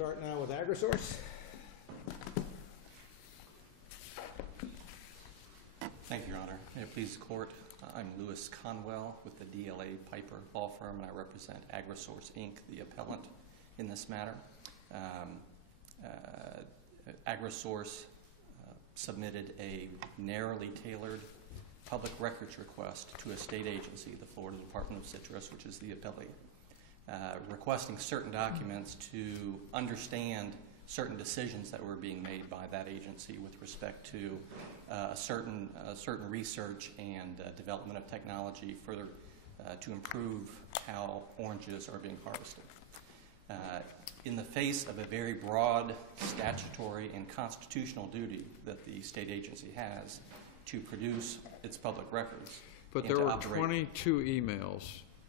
start now with AgriSource. Thank you, Your Honor. May it please the Court, I'm Lewis Conwell with the DLA Piper Law Firm, and I represent AgriSource, Inc., the appellant in this matter. AgriSource submitted a narrowly tailored public records request to a state agency, the Florida Department of Citrus, which is the appellate, requesting certain documents to understand certain decisions that were being made by that agency with respect to certain research and development of technology further to improve how oranges are being harvested. In the face of a very broad statutory and constitutional duty that the state agency has to produce its public records. But there were 22 emails,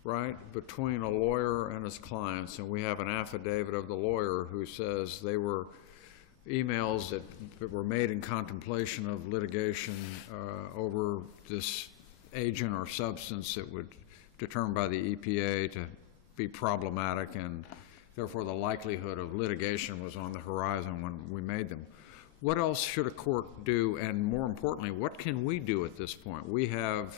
right, between a lawyer and his clients, and we have an affidavit of the lawyer who says they were emails that were made in contemplation of litigation over this agent or substance that would determined by the EPA to be problematic, and therefore the likelihood of litigation was on the horizon when we made them. What else should a court do, and more importantly, what can we do at this point? We have,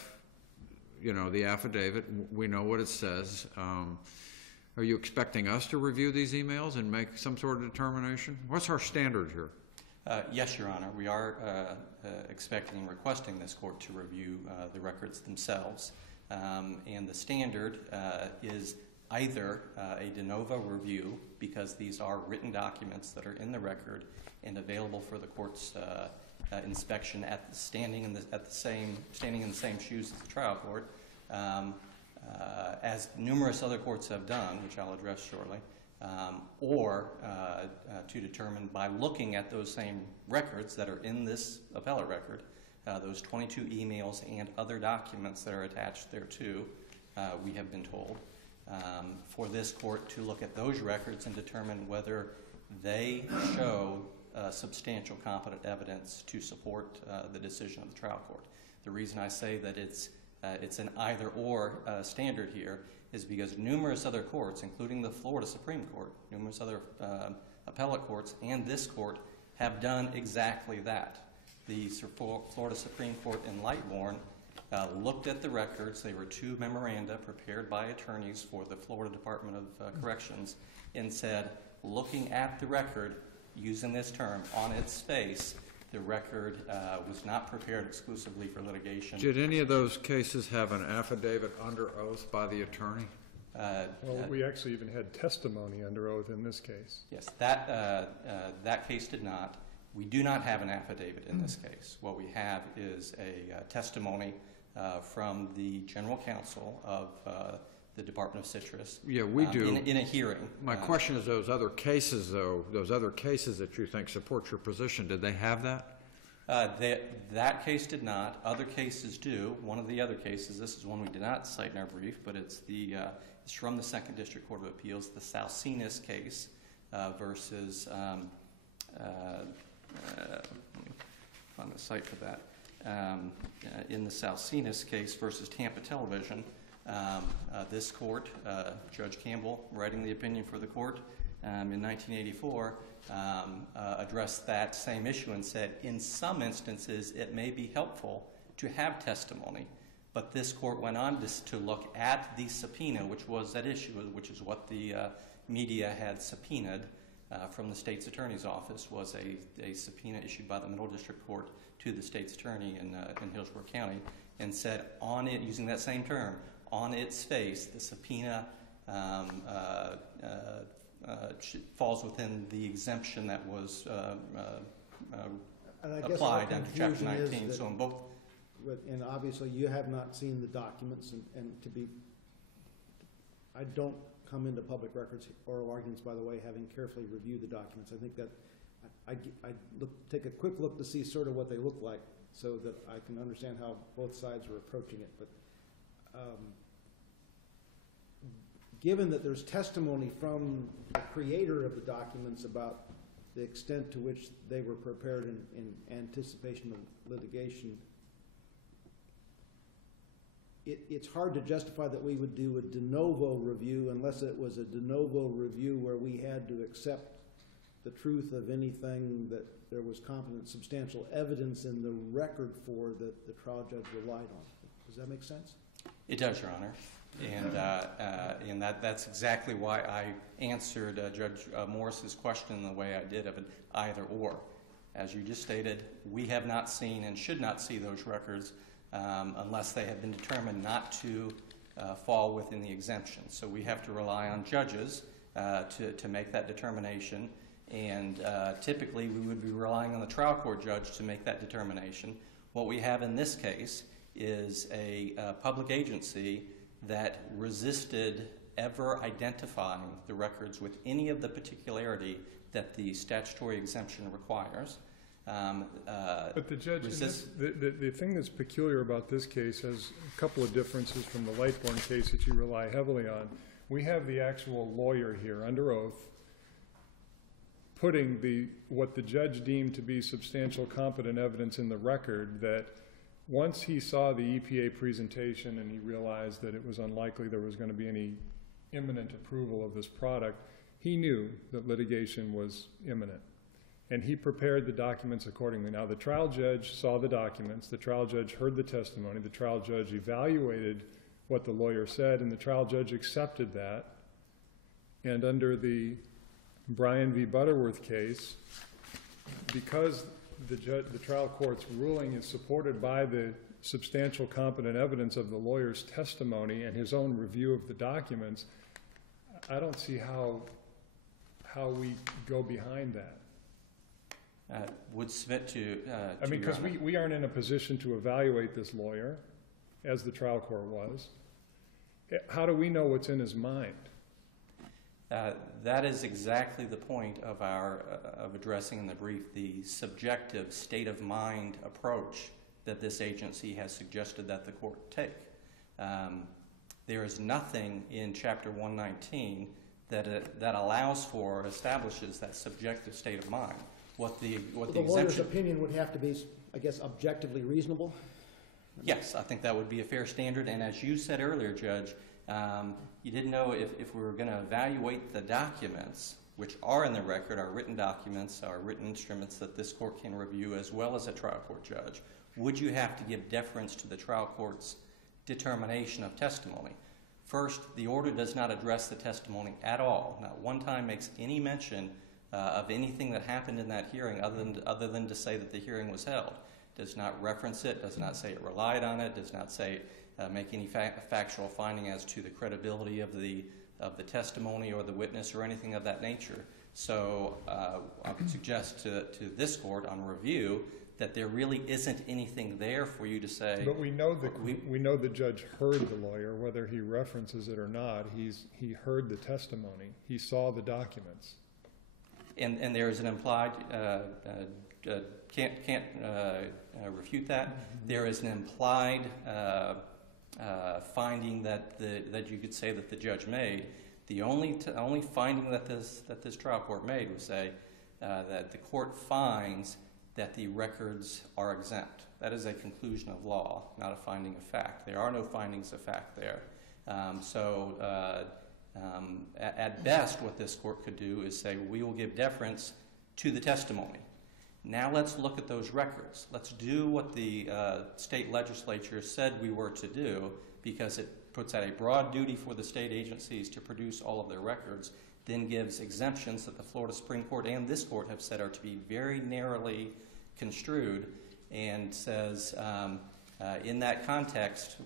you know, the affidavit. We know what it says. Are you expecting us to review these emails and make some sort of determination? What's our standard here? Yes, Your Honor. We are expecting and requesting this court to review the records themselves. And the standard is either a de novo review, because these are written documents that are in the record and available for the court's inspection standing in the same shoes as the trial court, as numerous other courts have done, which I'll address shortly, or to determine by looking at those same records that are in this appellate record, those 22 emails and other documents that are attached thereto, we have been told, for this court to look at those records and determine whether they show substantial competent evidence to support the decision of the trial court. The reason I say that it's an either-or standard here is because numerous other courts, including the Florida Supreme Court, numerous other appellate courts, and this court have done exactly that. The Florida Supreme Court in Lightbourne looked at the records. They were two memoranda prepared by attorneys for the Florida Department of Corrections, and said, looking at the record, using this term, on its face, the record was not prepared exclusively for litigation. Did any of those cases have an affidavit under oath by the attorney? Well, we actually even had testimony under oath in this case. Yes, that case did not. We do not have an affidavit in this case. What we have is a testimony from the general counsel of the Department of Citrus. Yeah, we do. In a hearing. My question is those other cases, though, those other cases that you think support your position, did they have that? That case did not. Other cases do. One of the other cases, this is one we did not cite in our brief, but it's from the Second District Court of Appeals, the Salsinas case versus, let me find the site for that. In the Salsinas case versus Tampa Television, this court, Judge Campbell, writing the opinion for the court in 1984, addressed that same issue and said, in some instances, it may be helpful to have testimony, but this court went on to look at the subpoena, which was at issue, which is what the media had subpoenaed from the state's attorney's office, was a subpoena issued by the Middle District Court to the state's attorney in Hillsborough County, and said on it, using that same term, on its face, the subpoena falls within the exemption that was applied under Chapter 19. So in both, and obviously you have not seen the documents, and I don't come into public records oral arguments, by the way, having carefully reviewed the documents. I think that I take a quick look to see sort of what they look like, so that I can understand how both sides are approaching it. But given that there's testimony from the creator of the documents about the extent to which they were prepared in anticipation of litigation, it's hard to justify that we would do a de novo review unless it was a de novo review where we had to accept the truth of anything that there was competent, substantial evidence in the record for that the trial judge relied on. Does that make sense? It does, Your Honor. And that's exactly why I answered Judge Morris's question the way I did of an either or. As you just stated, we have not seen and should not see those records unless they have been determined not to fall within the exemption. So we have to rely on judges to make that determination. And typically we would be relying on the trial court judge to make that determination. What we have in this case is a public agency that resisted ever identifying the records with any of the particularity that the statutory exemption requires. But the judge, the thing that's peculiar about this case has a couple of differences from the Lightborn case that you rely heavily on. We have the actual lawyer here under oath putting what the judge deemed to be substantial competent evidence in the record that once he saw the EPA presentation and he realized that it was unlikely there was going to be any imminent approval of this product, he knew that litigation was imminent. And he prepared the documents accordingly. Now, the trial judge saw the documents, the trial judge heard the testimony, the trial judge evaluated what the lawyer said, and the trial judge accepted that. And under the Bryan v. Butterworth case, because the trial court's ruling is supported by the substantial competent evidence of the lawyer's testimony and his own review of the documents, I don't see how we go behind that. Would submit to I mean, because we aren't in a position to evaluate this lawyer, as the trial court was. How do we know what's in his mind? That is exactly the point of of addressing in the brief the subjective state of mind approach that this agency has suggested that the court take. There is nothing in Chapter 119 that allows for or establishes that subjective state of mind. What the lawyer's opinion would have to be, I guess, objectively reasonable? Yes, I think that would be a fair standard. And as you said earlier, Judge, you didn't know if we were going to evaluate the documents, which are in the record, our written documents, our written instruments that this court can review as well as a trial court judge. Would you have to give deference to the trial court's determination of testimony? First, the order does not address the testimony at all. Not one time makes any mention of anything that happened in that hearing other than to say that the hearing was held. Does not reference it, does not say it relied on it, does not say make any factual finding as to the credibility of the testimony or the witness or anything of that nature. So I would suggest to this court on review that there really isn't anything there for you to say. But we know the judge heard the lawyer, whether he references it or not. He heard the testimony. He saw the documents. And there is an implied, can't refute that. There is an implied finding that you could say that the judge made. The only finding that this trial court made was say that the court finds that the records are exempt. That is a conclusion of law, not a finding of fact. There are no findings of fact there. At best, what this court could do is say, we will give deference to the testimony. Now let's look at those records. Let's do what the state legislature said we were to do, because it puts out a broad duty for the state agencies to produce all of their records, then gives exemptions that the Florida Supreme Court and this court have said are to be very narrowly construed, and says in that context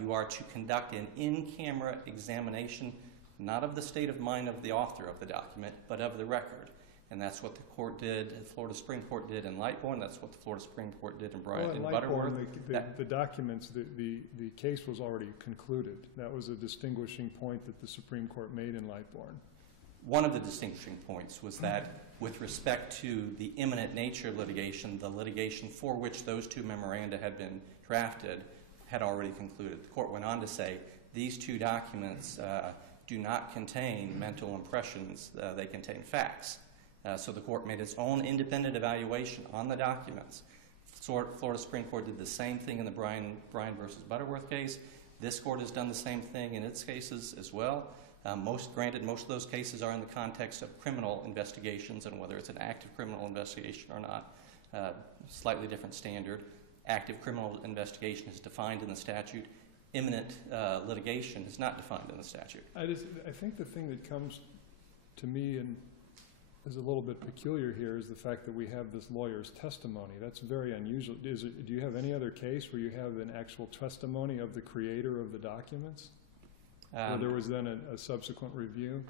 you are to conduct an in-camera examination, not of the state of mind of the author of the document, but of the record. And that's what the court did, the Florida Supreme Court did in Lightborn. That's what the Florida Supreme Court did in Butterworth. The documents, the case was already concluded. That was a distinguishing point that the Supreme Court made in Lightborn. One of the distinguishing points was that with respect to the imminent nature of litigation, the litigation for which those two memoranda had been drafted had already concluded. The court went on to say these two documents do not contain mental impressions, they contain facts. So the court made its own independent evaluation on the documents. Florida Supreme Court did the same thing in the Bryan versus Butterworth case. This court has done the same thing in its cases as well. Granted, most of those cases are in the context of criminal investigations, and whether it's an active criminal investigation or not, slightly different standard. Active criminal investigation is defined in the statute. Imminent litigation is not defined in the statute. I think the thing that comes to me and is a little bit peculiar here is the fact that we have this lawyer's testimony. That's very unusual. Do you have any other case where you have an actual testimony of the creator of the documents? Where there was then a subsequent review?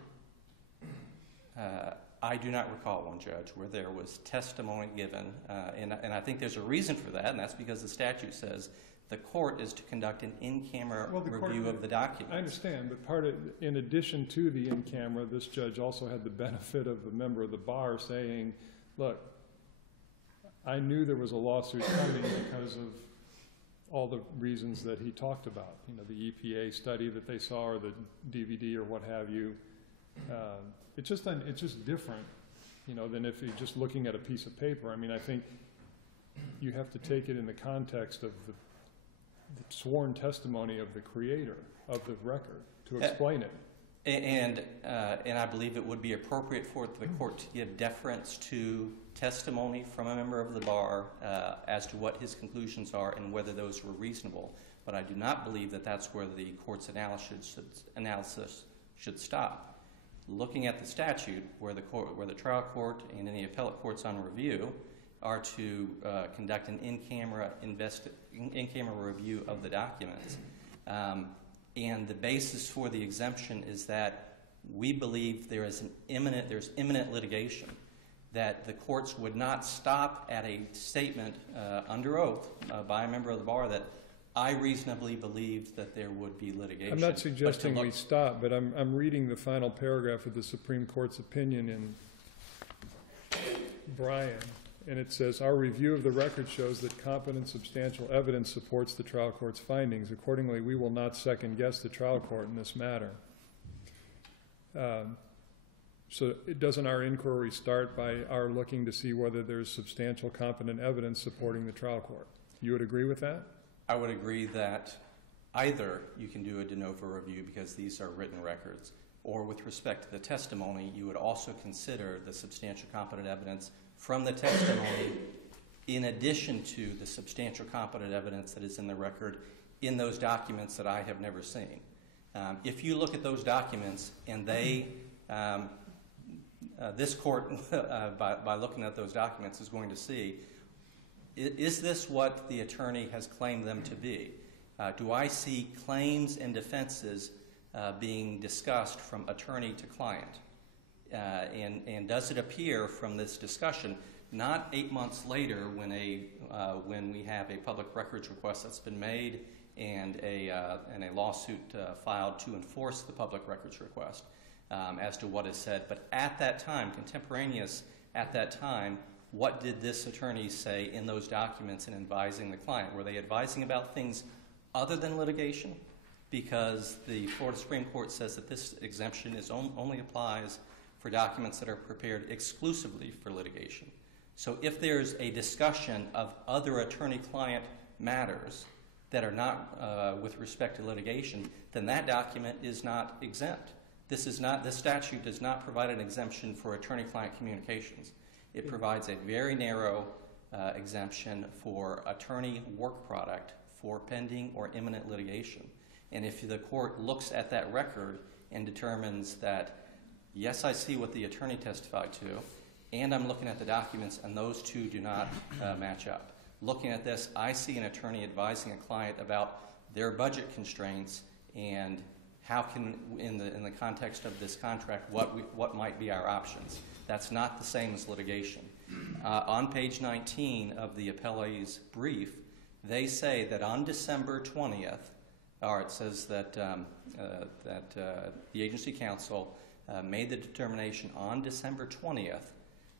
I do not recall one, Judge, where there was testimony given, and I think there's a reason for that, and that's because the statute says the court is to conduct an in-camera review of the documents. I understand, but in addition to the in-camera, this judge also had the benefit of the member of the bar saying, look, I knew there was a lawsuit coming because of all the reasons that he talked about, the EPA study that they saw or the DVD or what have you. It's just different, than if you're just looking at a piece of paper. I mean, I think you have to take it in the context of the sworn testimony of the creator of the record to explain it. And I believe it would be appropriate for the court to give deference to testimony from a member of the bar as to what his conclusions are and whether those were reasonable. But I do not believe that that's where the court's analysis should stop. Looking at the statute, where the trial court and any appellate courts on review are to conduct an in-camera review of the documents. And the basis for the exemption is that we believe there's imminent litigation, that the courts would not stop at a statement under oath by a member of the bar that I reasonably believe that there would be litigation. I'm not suggesting we stop, but I'm reading the final paragraph of the Supreme Court's opinion in Bryan, and it says, our review of the record shows that competent substantial evidence supports the trial court's findings. Accordingly, we will not second-guess the trial court in this matter. So doesn't our inquiry start by our looking to see whether there's substantial competent evidence supporting the trial court? You would agree with that? I would agree that either you can do a de novo review because these are written records, or with respect to the testimony, you would also consider the substantial competent evidence from the testimony in addition to the substantial competent evidence that is in the record in those documents that I have never seen. If you look at those documents and this court, by looking at those documents, is going to see, is this what the attorney has claimed them to be? Do I see claims and defenses being discussed from attorney to client? And does it appear from this discussion, not 8 months later when we have a public records request that's been made and a lawsuit filed to enforce the public records request as to what is said, but at that time, contemporaneous at that time, what did this attorney say in those documents in advising the client? Were they advising about things other than litigation? Because the Florida Supreme Court says that this exemption only applies for documents that are prepared exclusively for litigation. So if there's a discussion of other attorney-client matters that are not with respect to litigation, then that document is not exempt. This statute does not provide an exemption for attorney-client communications. It provides a very narrow exemption for attorney work product for pending or imminent litigation. And if the court looks at that record and determines that, yes, I see what the attorney testified to, and I'm looking at the documents, and those two do not match up. Looking at this, I see an attorney advising a client about their budget constraints and how can, in the context of this contract, what might be our options. That's not the same as litigation. On page 19 of the appellee's brief, they say that on December 20th, it says that the agency counsel made the determination on December 20th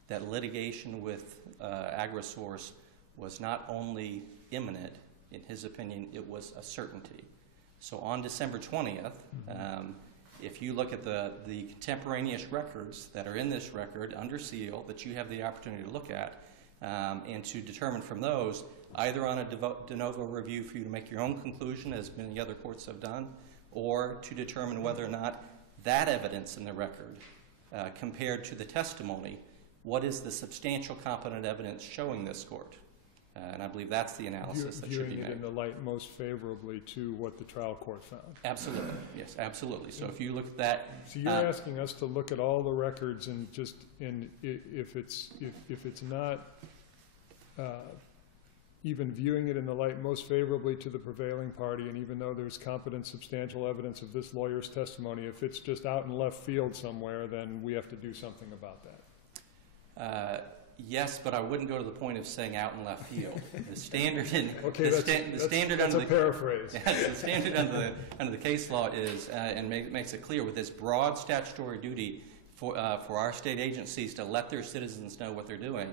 that litigation with AgriSource was not only imminent, in his opinion, it was a certainty. So on December 20th, if you look at the contemporaneous records that are in this record under seal that you have the opportunity to look at and to determine from those, either on a de novo review for you to make your own conclusion, as many other courts have done, or to determine whether or not that evidence in the record compared to the testimony, what is the substantial competent evidence showing this court? And I believe that's the analysis that should be Viewing made. it in the light most favorably to what the trial court found. Absolutely, yes, absolutely. So if you look at that, So you're asking us to look at all the records and just, and if it's not even viewing it in the light most favorably to the prevailing party, and even though there's competent, substantial evidence of this lawyer's testimony, if it's just out in left field somewhere, then we have to do something about that. yes, but I wouldn't go to the point of saying out in left field. The standard in Okay, that's a paraphrase. Yes, the standard under the case law is, and makes it clear, with this broad statutory duty for our state agencies to let their citizens know what they're doing.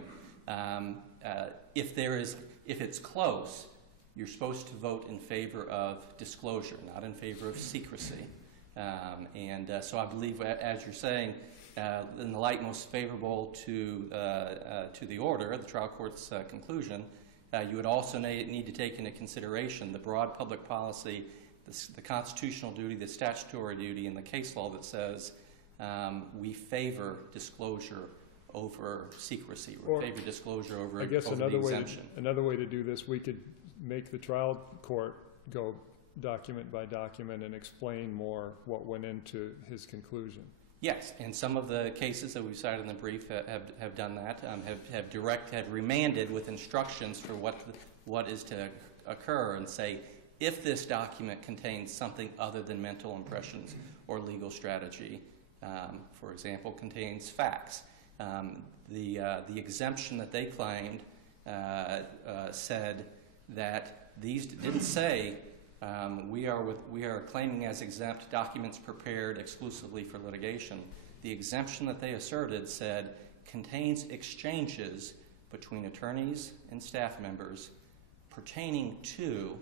If it's close, you're supposed to vote in favor of disclosure, not in favor of secrecy. So I believe, as you're saying, in the light most favorable to the order, the trial court's conclusion, you would also need to take into consideration the broad public policy, the constitutional duty, the statutory duty, and the case law that says we favor disclosure over secrecy, or favor disclosure over, I guess over the exemption. Another way to do this, we could make the trial court go document by document and explain more what went into his conclusion. Yes, and some of the cases that we've cited in the brief have done that, have remanded with instructions for what is to occur, and say, if this document contains something other than mental impressions or legal strategy, for example, contains facts. The exemption that they claimed said that these didn't say we are claiming as exempt documents prepared exclusively for litigation. The exemption that they asserted said contains exchanges between attorneys and staff members pertaining to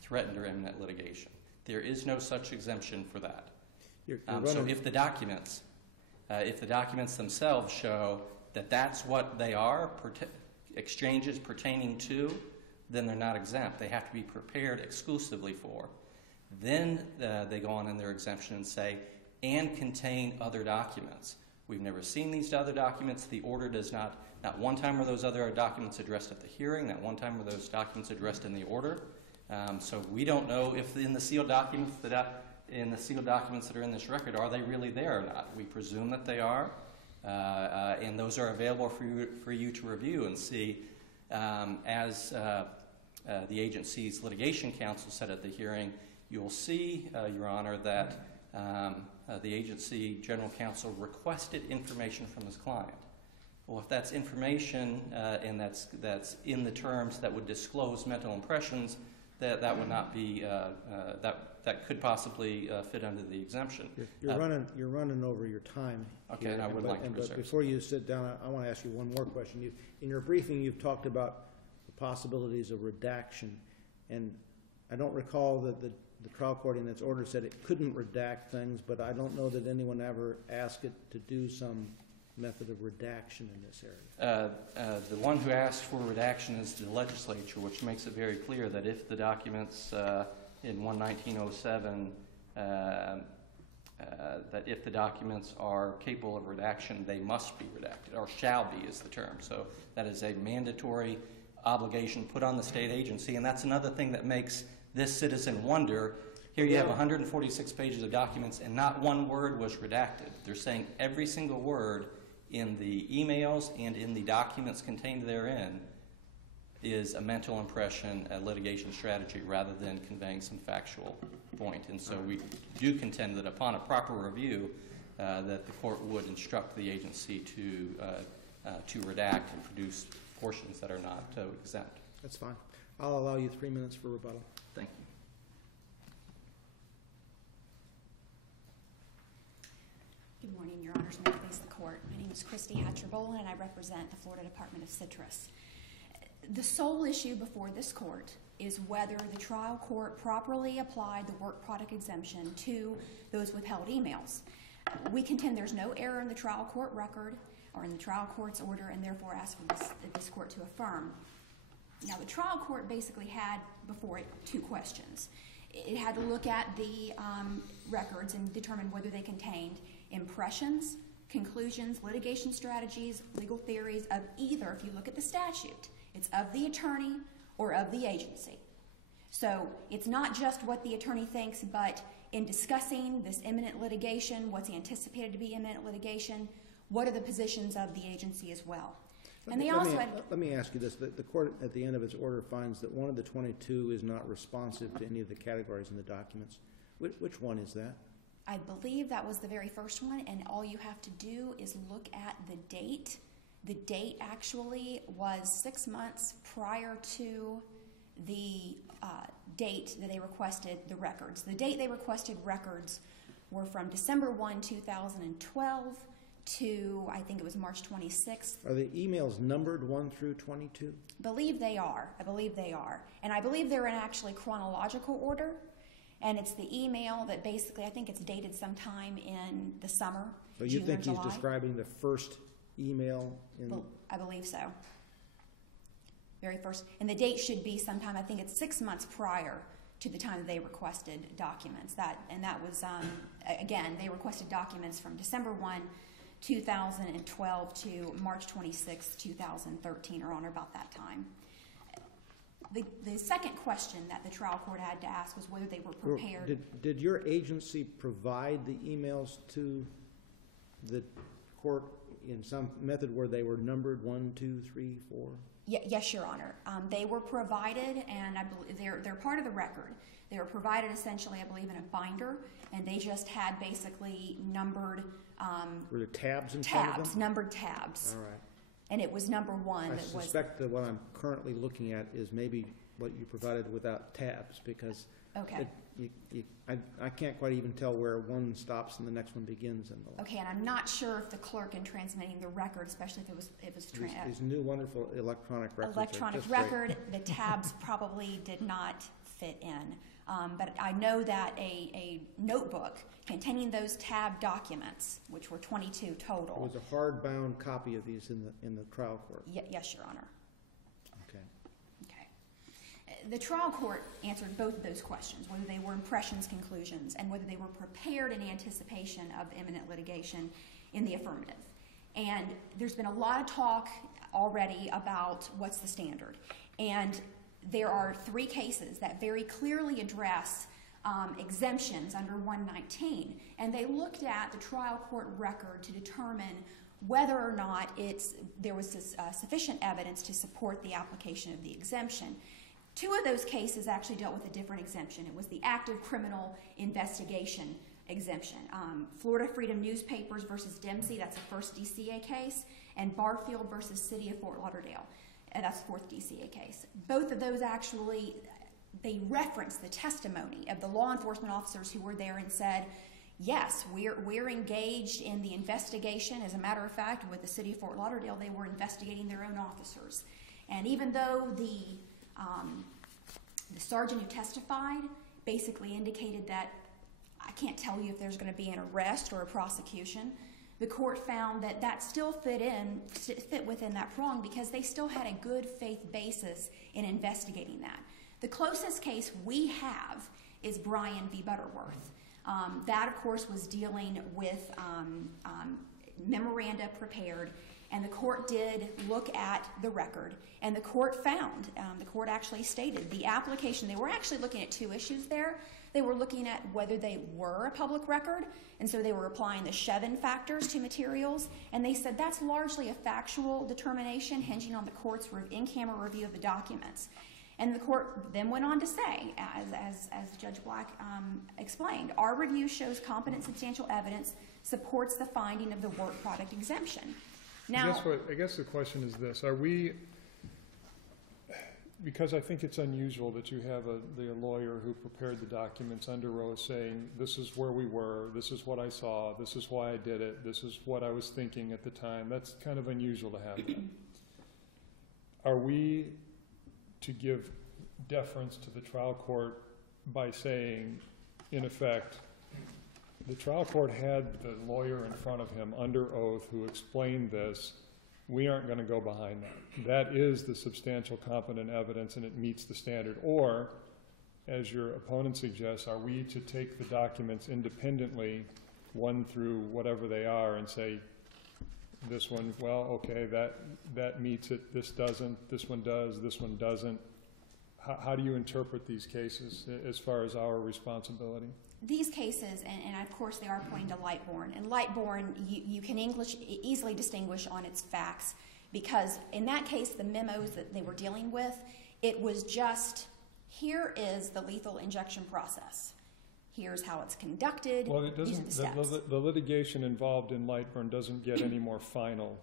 threatened or imminent litigation. There is no such exemption for that. So if the documents themselves show that that's what they are, exchanges pertaining to, then they're not exempt. They have to be prepared exclusively for. Then they go on in their exemption and say, and contain other documents. We've never seen these other documents. The order does not one time were those other documents addressed at the hearing, not one time were those documents addressed in the order. So we don't know if in the sealed documents that are in this record, are they really there or not? We presume that they are, and those are available for you to review and see. As the agency's litigation counsel said at the hearing, you'll see, Your Honor, that the agency general counsel requested information from his client. Well, if that's information and that's in the terms that would disclose mental impressions, that would not be that could possibly fit under the exemption. You're running over your time. Okay, here, and I would like to reserve. But before you sit down, I want to ask you one more question. In your briefing, you've talked about the possibilities of redaction, and I don't recall that the trial court in its order said it couldn't redact things, but I don't know that anyone ever asked it to do some method of redaction in this area. The one who asked for redaction is the legislature, which makes it very clear that if the documents in 11907, that if the documents are capable of redaction, they must be redacted, or shall be is the term. So that is a mandatory obligation put on the state agency, and that's another thing that makes this citizen wonder. Here you have 146 pages of documents, and not one word was redacted. They're saying every single word in the emails and in the documents contained therein is a mental impression, a litigation strategy, rather than conveying some factual point. And so we do contend that upon a proper review, that the court would instruct the agency to redact and produce portions that are not exempt. That's fine. I'll allow you 3 minutes for rebuttal. Thank you. Good morning, Your Honors. May it please the Court. My name is Christy Hatcher-Bolin, and I represent the Florida Department of Citrus. The sole issue before this Court is whether the trial court properly applied the work product exemption to those withheld emails. We contend there's no error in the trial court record or in the trial court's order, and therefore ask for this Court to affirm. Now, the trial court basically had before it two questions. it had to look at the records and determine whether they contained impressions, conclusions, litigation strategies, legal theories of either, if you look at the statute, it's of the attorney or of the agency. So it's not just what the attorney thinks, but in discussing this imminent litigation, what's anticipated to be imminent litigation, what are the positions of the agency as well. Let me ask you this. The court, at the end of its order, finds that one of the 22 is not responsive to any of the categories in the documents. Which one is that? I believe that was the very first one, and all you have to do is look at the date. The date actually was 6 months prior to the date that they requested the records. The date they requested records were from December 1, 2012 to, I think it was March 26th. Are the emails numbered 1 through 22? I believe they are. And I believe they're in actually chronological order. And it's the email that basically, I think it's dated sometime in the summer. So you June think or he's July. describing the first email in? I believe so. Very first. And the date should be sometime, I think it's 6 months prior to the time that they requested documents. That was, again, they requested documents from December 1, 2012 to March 26, 2013, or on or about that time. The second question that the trial court had to ask was whether they were prepared. Did your agency provide the emails to the court in some method where they were numbered 1, 2, 3, 4? Yes, Your Honor. They were provided, and I believe they're part of the record. They were provided essentially, I believe, in a binder, and they just had basically numbered Were there tabs in front of them? Numbered tabs. All right. And it was number 1 I that was. suspect that what I'm currently looking at is maybe what you provided without tabs, because Okay. I can't quite even tell where one stops and the next one begins. And the Okay, and I'm not sure if the clerk in transmitting the record, especially if it was these new wonderful electronic records. electronic are just great. record, the tabs probably did not fit in. But I know that a notebook containing those tab documents, which were 22 total. There was a hardbound copy of these in the trial court. Yes, Your Honor. Okay. Okay. The trial court answered both of those questions, whether they were impressions, conclusions, and whether they were prepared in anticipation of imminent litigation in the affirmative. And there's been a lot of talk already about what's the standard. And there are 3 cases that very clearly address exemptions under 119, and they looked at the trial court record to determine whether or not there was sufficient evidence to support the application of the exemption. 2 of those cases actually dealt with a different exemption. It was the active criminal investigation exemption. Florida Freedom Newspapers versus Dempsey, that's the first DCA case, and Barfield versus City of Fort Lauderdale, and that's the 4th DCA case. Both of those actually, they referenced the testimony of the law enforcement officers who were there and said, yes, we're engaged in the investigation. As a matter of fact, with the City of Fort Lauderdale, they were investigating their own officers. And even though the sergeant who testified basically indicated that, I can't tell you if there's going to be an arrest or a prosecution, the court found that that still fit within that prong because they still had a good faith basis in investigating that. The closest case we have is Bryan v. Butterworth. That, of course, was dealing with memoranda prepared, and the court did look at the record, and the court found, the court actually stated the application, they were actually looking at 2 issues there. They were looking at whether they were a public record, and so they were applying the Shevin factors to materials, and they said that's largely a factual determination hinging on the court's in-camera review of the documents. And the court then went on to say, as Judge Black explained, our review shows competent substantial evidence supports the finding of the work product exemption. Now, I guess the question is this: are we? Because I think it's unusual that you have the lawyer who prepared the documents under oath saying, this is where we were, this is what I saw, this is why I did it, this is what I was thinking at the time. That's kind of unusual to have that. Are we to give deference to the trial court by saying, in effect, the trial court had the lawyer in front of him under oath who explained this, we aren't going to go behind that. That is the substantial competent evidence and it meets the standard. Or as your opponent suggests, are we to take the documents independently, one through whatever they are, and say, this one, well, okay, that meets it, this doesn't, this one does, this one doesn't? How do you interpret these cases as far as our responsibility? These cases, and of course they are pointing to Lightborn, and Lightborn you can easily distinguish on its facts, because in that case the memos that they were dealing with, it was just, here is the lethal injection process. Here's how it's conducted. Well, it These are doesn't. the steps. The litigation involved in Lightburn doesn't get any more final.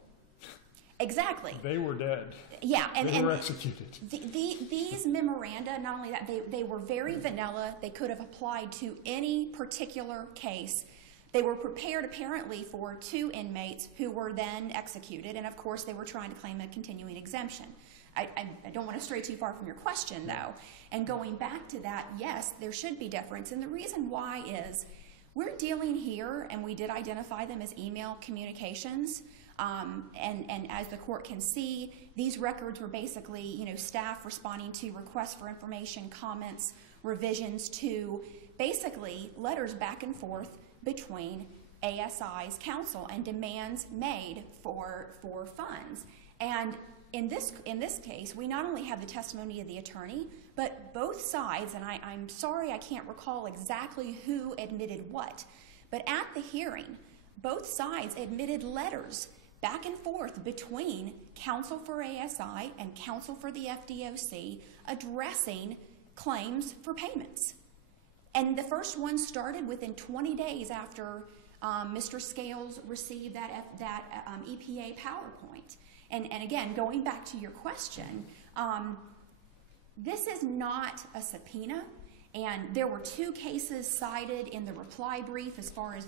Exactly. They were dead. Yeah, They were executed. These memoranda, not only that, they were very vanilla. They could have applied to any particular case. They were prepared apparently for 2 inmates who were then executed, and of course they were trying to claim a continuing exemption. I don't want to stray too far from your question, though. And going back to that, yes, there should be deference. And the reason why is we're dealing here, and we did identify them as email communications. And as the court can see, these records were basically, staff responding to requests for information, comments, revisions to basically letters back and forth between ASI's counsel and demands made for funds. And in this case, we not only have the testimony of the attorney, but both sides, and I'm sorry I can't recall exactly who admitted what, but at the hearing, both sides admitted letters back and forth between counsel for ASI and counsel for the FDOC addressing claims for payments. And the first one started within 20 days after Mr. Scales received that EPA PowerPoint. And again, going back to your question, this is not a subpoena, and there were 2 cases cited in the reply brief as far as,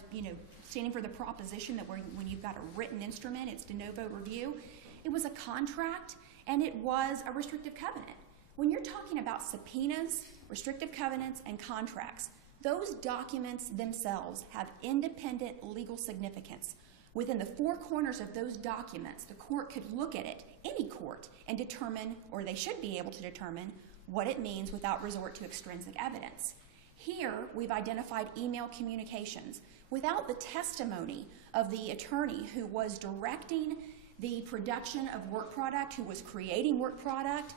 standing for the proposition that when you've got a written instrument, it's de novo review. It was a contract, and it was a restrictive covenant. When you're talking about subpoenas, restrictive covenants, and contracts, those documents themselves have independent legal significance. Within the 4 corners of those documents, the court could look at it, any court, and determine, or they should be able to determine, what it means without resort to extrinsic evidence. Here, we've identified email communications. Without the testimony of the attorney who was directing the production of work product, who was creating work product,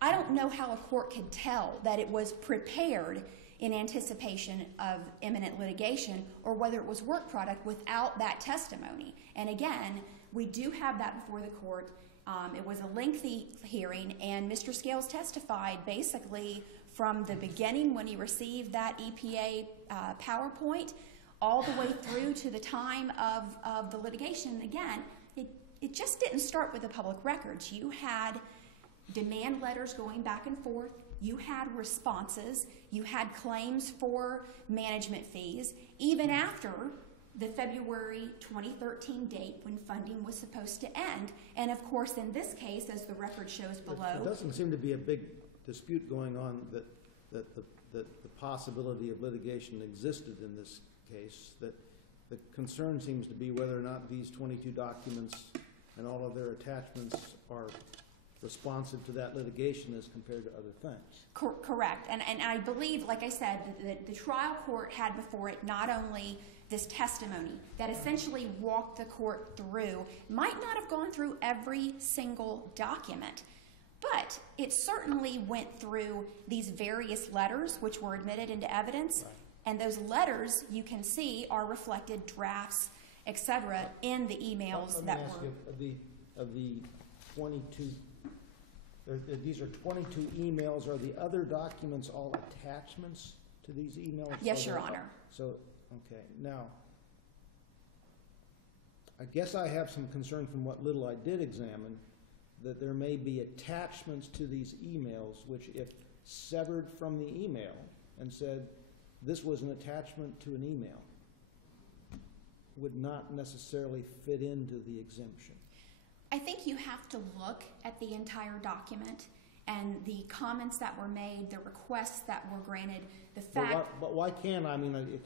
I don't know how a court could tell that it was prepared in anticipation of imminent litigation, or whether it was work product without that testimony. And again, we do have that before the court. It was a lengthy hearing, and Mr. Scales testified basically from the beginning when he received that EPA PowerPoint all the way through to the time of the litigation. Again, it just didn't start with the public records. You had demand letters going back and forth. You had responses. You had claims for management fees, even after the February 2013 date when funding was supposed to end. And of course, in this case, as the record shows below, there doesn't seem to be a big dispute going on that the possibility of litigation existed in this case. That the concern seems to be whether or not these 22 documents and all of their attachments are responsive to that litigation as compared to other things. Correct. And I believe, like I said, that the trial court had before it not only this testimony that essentially walked the court through, might not have gone through every single document, but it certainly went through these various letters which were admitted into evidence. Right. And those letters, you can see, are reflected drafts, etc., in the emails that were. Of the 22, these are 22 emails. Are the other documents all attachments to these emails? Yes, Your Honor. So, okay. Now, I guess I have some concern from what little I did examine that there may be attachments to these emails which, if severed from the email and said this was an attachment to an email, would not necessarily fit into the exemption. I think you have to look at the entire document and the comments that were made, the requests that were granted, the fact. But why can't I mean?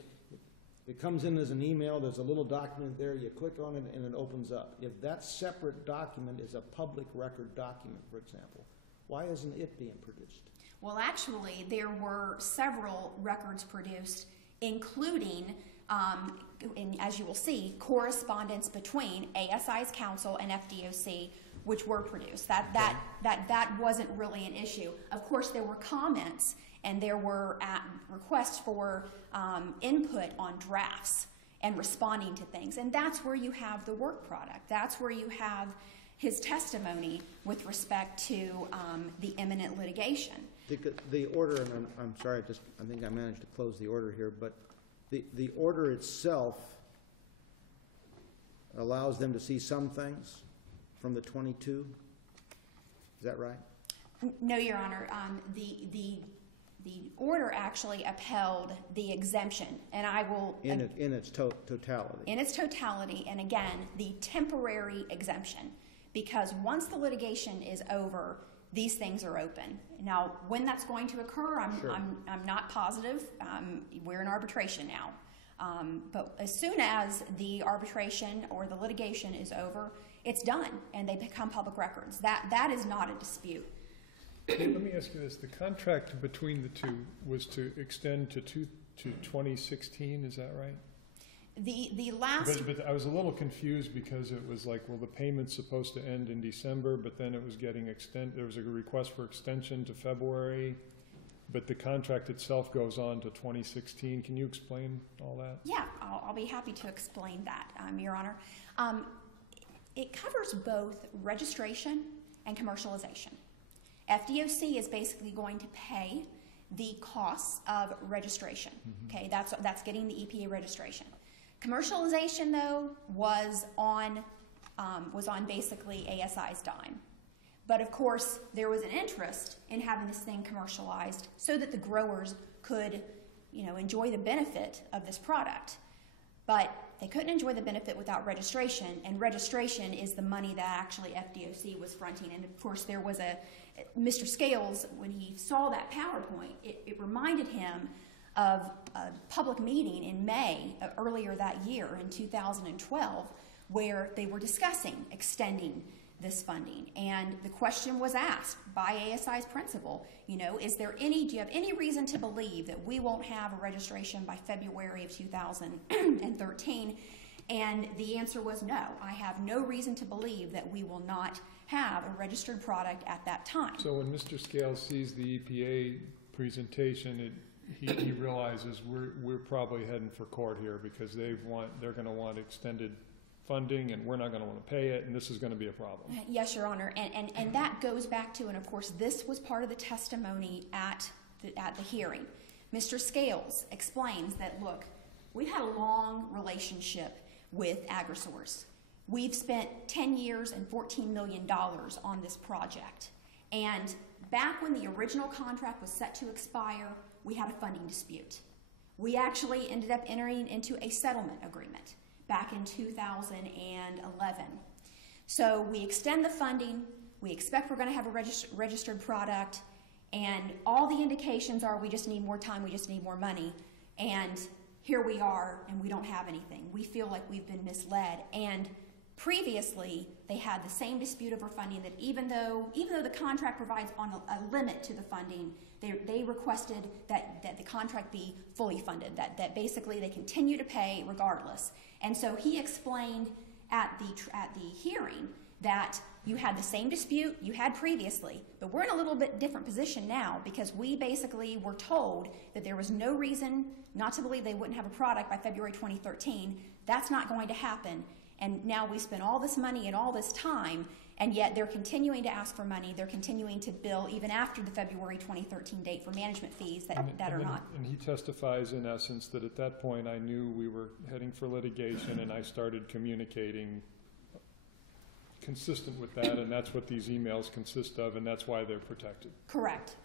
It comes in as an email. There's a little document there. You click on it and it opens up. If that separate document is a public record document, for example, why isn't it being produced? Well, actually, there were several records produced, including, and as you will see, correspondence between ASI's counsel and FDOC, which were produced. That wasn't really an issue. Of course, there were comments and there were requests for input on drafts and responding to things. And that's where you have the work product. That's where you have his testimony with respect to the imminent litigation. The order, and I'm sorry, I think I managed to close the order here, but the order itself allows them to see some things from the 22? Is that right? No, Your Honor. The order actually upheld the exemption, and I will... In its totality. In its totality, and again, the temporary exemption, because once the litigation is over, these things are open. Now, when that's going to occur, I'm not positive. We're in arbitration now. But as soon as the arbitration or the litigation is over, it's done, and they become public records. That is not a dispute. Let me ask you this. The contract between the two was to extend to 2016, is that right? The last... But I was a little confused because it was like, well, the payment's supposed to end in December, but then it was getting extended. There was a request for extension to February, but the contract itself goes on to 2016. Can you explain all that? Yeah, I'll be happy to explain that, Your Honor. It covers both registration and commercialization. FDOC is basically going to pay the costs of registration. Okay, that's getting the EPA registration. Commercialization, though, was on basically ASI's dime. But of course, there was an interest in having this thing commercialized so that the growers could, enjoy the benefit of this product. But they couldn't enjoy the benefit without registration, and registration is the money that actually FDOC was fronting. And of course, there was Mr. Scales, when he saw that PowerPoint, it reminded him of a public meeting in May, earlier that year in 2012, where they were discussing extending this funding. And the question was asked by ASI's principal, do you have any reason to believe that we won't have a registration by February of 2013? And the answer was no. I have no reason to believe that we will not have a registered product at that time. So when Mr. Scales sees the EPA presentation, he realizes we're probably heading for court here because they're going to want extended funding, and we're not going to want to pay it, and this is going to be a problem. Yes, Your Honor, and that goes back to, and of course this was part of the testimony at the hearing. Mr. Scales explains that, look, we've had a long relationship with AgriSource. We've spent 10 years and $14 million on this project, and back when the original contract was set to expire, we had a funding dispute. We actually ended up entering into a settlement agreement back in 2011. So we extend the funding, we expect we're going to have a registered product, and all the indications are we just need more time, we just need more money, and here we are, and we don't have anything. We feel like we've been misled, and previously they had the same dispute over funding that even though the contract provides on a limit to the funding, they requested that the contract be fully funded, that basically they continue to pay regardless. And so he explained at the hearing that you had the same dispute you had previously, but we're in a little bit different position now because we basically were told that there was no reason not to believe they wouldn't have a product by February 2013. That's not going to happen. And now we spent all this money and all this time, and yet they're continuing to ask for money. They're continuing to bill even after the February 2013 date for management fees that are not. And he testifies in essence that at that point I knew we were heading for litigation, and I started communicating consistent with that, and that's what these emails consist of, and that's why they're protected. Correct.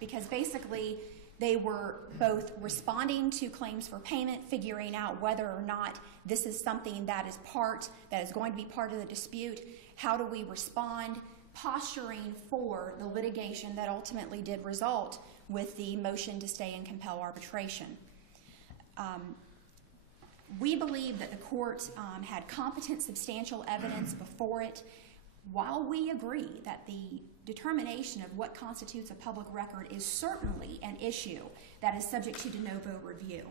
Because basically they were both responding to claims for payment, figuring out whether or not this is something that is going to be part of the dispute. How do we respond? Posturing for the litigation that ultimately did result with the motion to stay and compel arbitration. We believe that the court had competent, substantial evidence before it. While we agree that the determination of what constitutes a public record is certainly an issue that is subject to de novo review.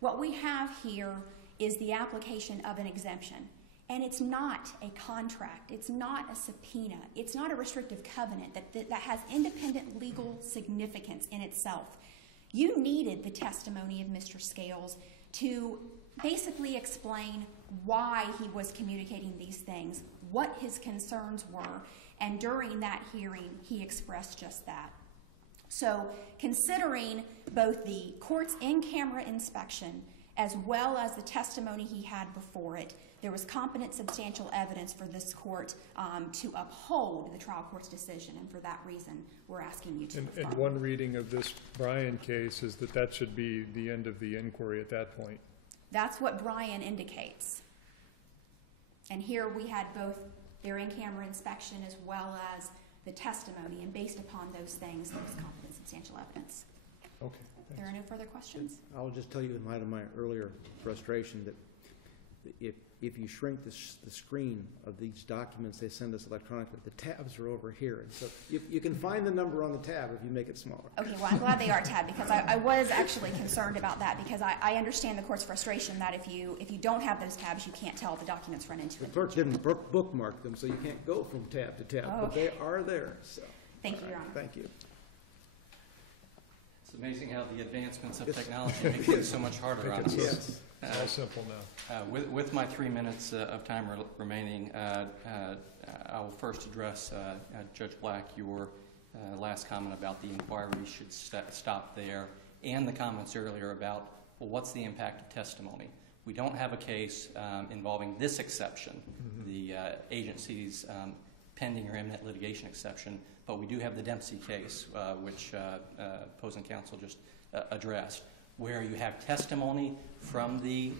What we have here is the application of an exemption. And it's not a contract. It's not a subpoena. It's not a restrictive covenant that has independent legal significance in itself. You needed the testimony of Mr. Scales to basically explain why he was communicating these things, what his concerns were, and during that hearing, he expressed just that. So, considering both the court's in-camera inspection as well as the testimony he had before it, there was competent substantial evidence for this court to uphold the trial court's decision, and for that reason, we're asking you to affirm. And one reading of this Bryan case is that should be the end of the inquiry at that point. That's what Bryan indicates. And here we had both their in-camera inspection as well as the testimony, and based upon those things, there was competent substantial evidence. Okay. There are no further questions? I'll just tell you in light of my earlier frustration that if you shrink the screen of these documents they send us electronically, the tabs are over here. And so you can find the number on the tab if you make it smaller. Okay, well, I'm glad they are tabbed, because I was actually concerned about that, because I understand the court's frustration that if you don't have those tabs, you can't tell if the documents run into The it. clerk didn't bookmark them, so you can't go from tab to tab, Oh, but they are there. So. Thank you, Your Honor. Thank you. It's amazing how the advancements of technology make things so much harder on us. Yes. It's all simple now. With my 3 minutes of time remaining, I will first address, Judge Black, your last comment about the inquiry should stop there, and the comments earlier about, well, what's the impact of testimony? We don't have a case involving this exception, the agency's pending or imminent litigation exception, but we do have the Dempsey case, which opposing counsel just addressed, where you have testimony from the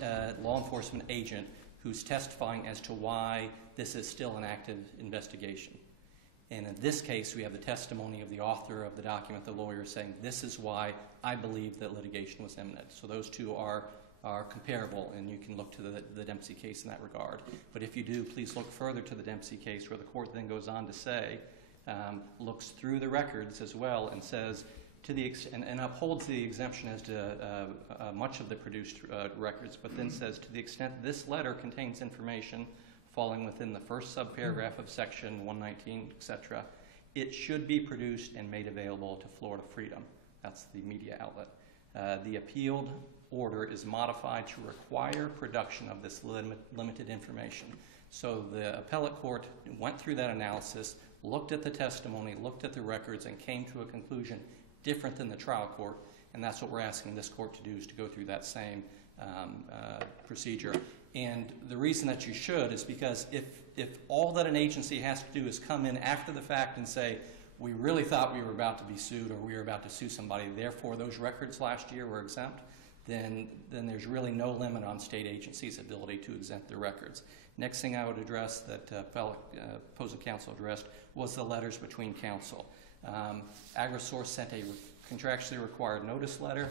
law enforcement agent who's testifying as to why this is still an active investigation. And in this case, we have the testimony of the author of the document, the lawyer, saying, this is why I believe that litigation was imminent. So those two are comparable, and you can look to the Dempsey case in that regard. But if you do, please look further to the Dempsey case, where the court then goes on to say, looks through the records as well and says, and upholds the exemption as to much of the produced records, but then says, to the extent this letter contains information falling within the first subparagraph of section 119, etc., it should be produced and made available to Florida Freedom. That's the media outlet. The appealed order is modified to require production of this limited information. So the appellate court went through that analysis, looked at the testimony, looked at the records, and came to a conclusion different than the trial court, and that's what we're asking this court to do, is to go through that same procedure. And the reason that you should is because if all that an agency has to do is come in after the fact and say, we really thought we were about to be sued, or we were about to sue somebody, therefore those records last year were exempt, then there's really no limit on state agencies' ability to exempt their records. Next thing I would address that opposing counsel addressed was the letters between counsel. AgriSource sent a contractually required notice letter,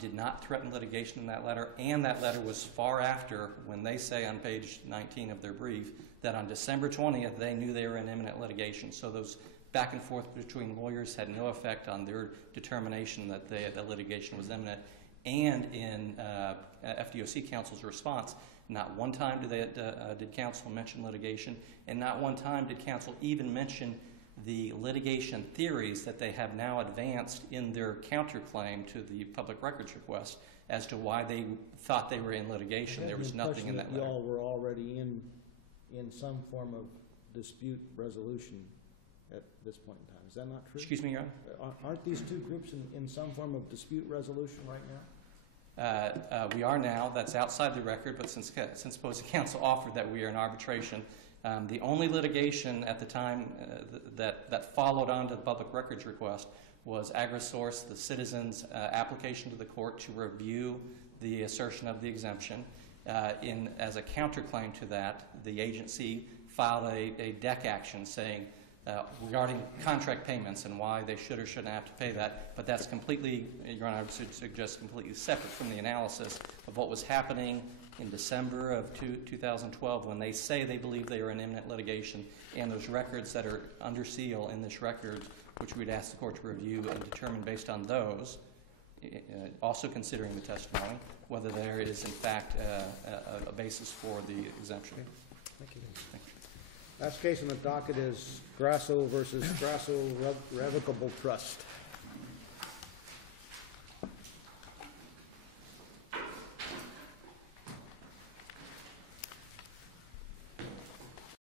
did not threaten litigation in that letter, and that letter was far after when they say on page 19 of their brief that on December 20th they knew they were in imminent litigation. So those back and forth between lawyers had no effect on their determination that the litigation was imminent. And in FDOC counsel's response, not one time did counsel mention litigation, and not one time did counsel even mention the litigation theories that they have now advanced in their counterclaim to the public records request as to why they thought they were in litigation. There was nothing in that letter. You all were already in some form of dispute resolution at this point in time. Is that not true? Excuse me, Your Honor? Aren't these two groups in some form of dispute resolution right now? We are now. That's outside the record, but since opposing counsel offered that we are in arbitration, the only litigation at the time that followed on to the public records request was AgriSource, the citizens' application to the court to review the assertion of the exemption. As a counterclaim to that, the agency filed a DEC action saying regarding contract payments and why they should or shouldn't have to pay that. But that's completely, Your Honor, I would suggest completely separate from the analysis of what was happening in December of 2012 when they say they believe they are in imminent litigation, and those records that are under seal in this record, which we'd ask the court to review and determine based on those, also considering the testimony, whether there is in fact a basis for the exemption. Okay. Thank you. Thank you. Last case on the docket is Grasso versus Grasso Revocable Trust.